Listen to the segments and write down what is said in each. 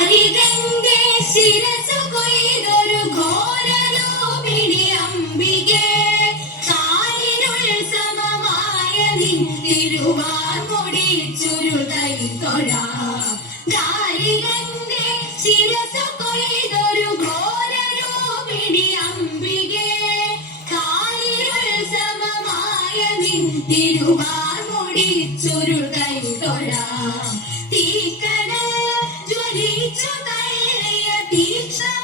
കാരികന്റെ ശിരസു കൊയ്തൊരു ഘോരരൂപിണി അംബികെ കാലിനുത്സവമായ നിൻ തിരുവാർമുടി ചുരുളൈ തൊഴാം. കാരികന്റെ ശിരസു കൊയ്തൊരു ഘോരരൂപിണി അംബികെ കാലിനുത്സവമായ നിൻ തിരുവാർമുടി ചുരുളൈ തൊഴാം. തീക്കനൽ ജ്വലിച്ചു തള്ളിയ തീക്ഷമാനയനങ്ങളും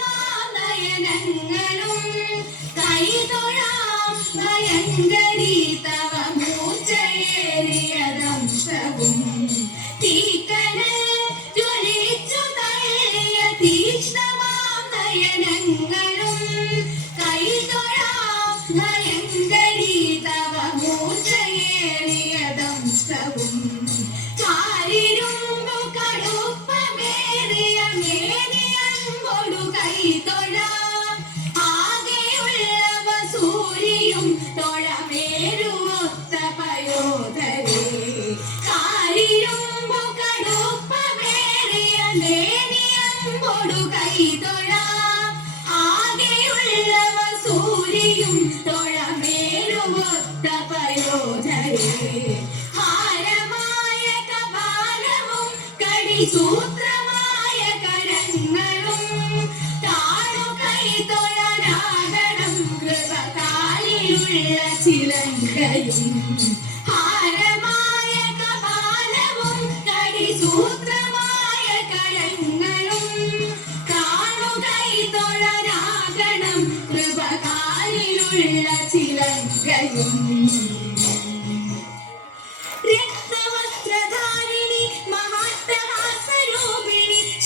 കൈതൊഴാം ഭയങ്കരീ തവ മൂർച്ചയേറിയദംശവും. തീക്കനൽ ജ്വലിച്ചു തള്ളിയ തീക്ഷമാനയനങ്ങളും കൈതൊഴാം ഭയങ്കരീ തവ മൂർച്ചയേറിയദംശവും. കാരിരുമ്പു കടുപ്പമേറിയ മേനിയൻകൊടു കൈതൊഴാം. ആകെയുള്ളവ സൂര്യയും തൊഴമേരുമൊത്ത പയോധരേ. കാരിരുമ്പു കടുപ്പമേറിയ മേനിയൻകൊടു കൈതൊഴാം. ആകെയുള്ളവ സൂര്യയും തൊഴമേരുമൊത്ത പയോധരേ. സൂത്രമായ കരങ്ങളും താണുകൈതൊഴനാകണം കൃപകാലിലുള്ള ചിലങ്കയും. ഹാരമായ കപാലവും കടിസൂത്രമായ കരങ്ങളും താണുകൈതൊഴനാകണം കൃപകാലിലുള്ള ചിലങ്കയും.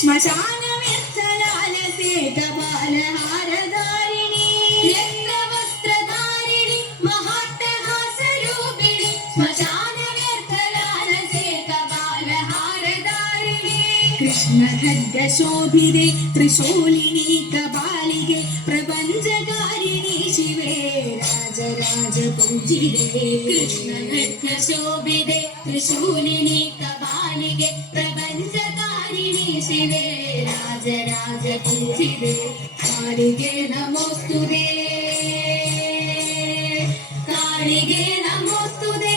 ശ്മശാനമെത്തലാലസേ കപാലഹാരധാരിണി. രക്തവസ്ത്രധാരിണി മഹാട്ടഹാസരൂപിണി ശ്മശാനമെത്തലാലസേ കപാലഹാരധാരിണി. കൃഷ്ണഖഡ്ഗശോഭിതേ ത്രിശൂലിനി കപാലികേ പ്രപഞ്ചകാരിണി ശിവേ രാജരാജപൂജിതേ. കൃഷ്ണഖഡ്ഗശോഭിതേ ത്രിശൂലിനി കപാലികേ പ്രപഞ്ചകാരിണി ശിവേ രാജരാജപൂജിതേ. കാളികേ നമോസ്തുതേ കാളികേ നമോസ്തുതേ.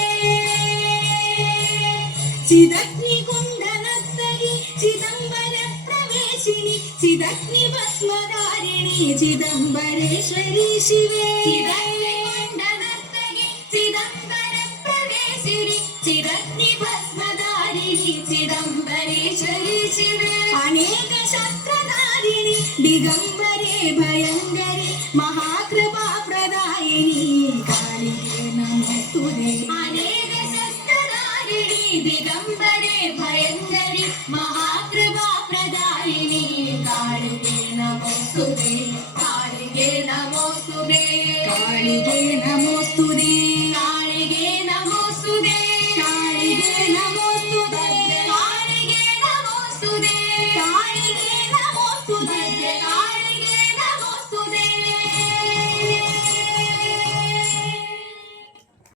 ചിദഗ്നികുണ്ഡനത്തരി ചിദംബര പ്രവേശിനി ചിദഗ്നി ഭസ്മധാരിണി ചിദംബരേശ്വരി ശിവേ. ചിദഗ്നികുണ്ഡനത്തരി ചിദംബര പ്രവേശിനി ചിദഗ്നി ഭസ്മധാരിണി ചിദംബരേശ്വരി ശിവേ. അനേക ശസ്ത്രധാരിണി ദിഗംബരേ ഭയങ്കരി മഹാകൃപാപ്രദായിനി കാളികേ നമോസ്തുതേ. അനേക ശസ്ത്രധാരിണി ദിഗംബരേ ഭയങ്കരി മഹാകൃപാപ്രദായിനി കാളികേ നമോസ്തുതേ. കാളികേ നമോസ്തുതേ കാളികേ നമോസ്തുതേ കാളികേ നമോസ്തുതേ കാളികേ നമോസ്തുതേ കാളികേ നമോസ്തുതേ കാളികേ നമോസ്തുതേ.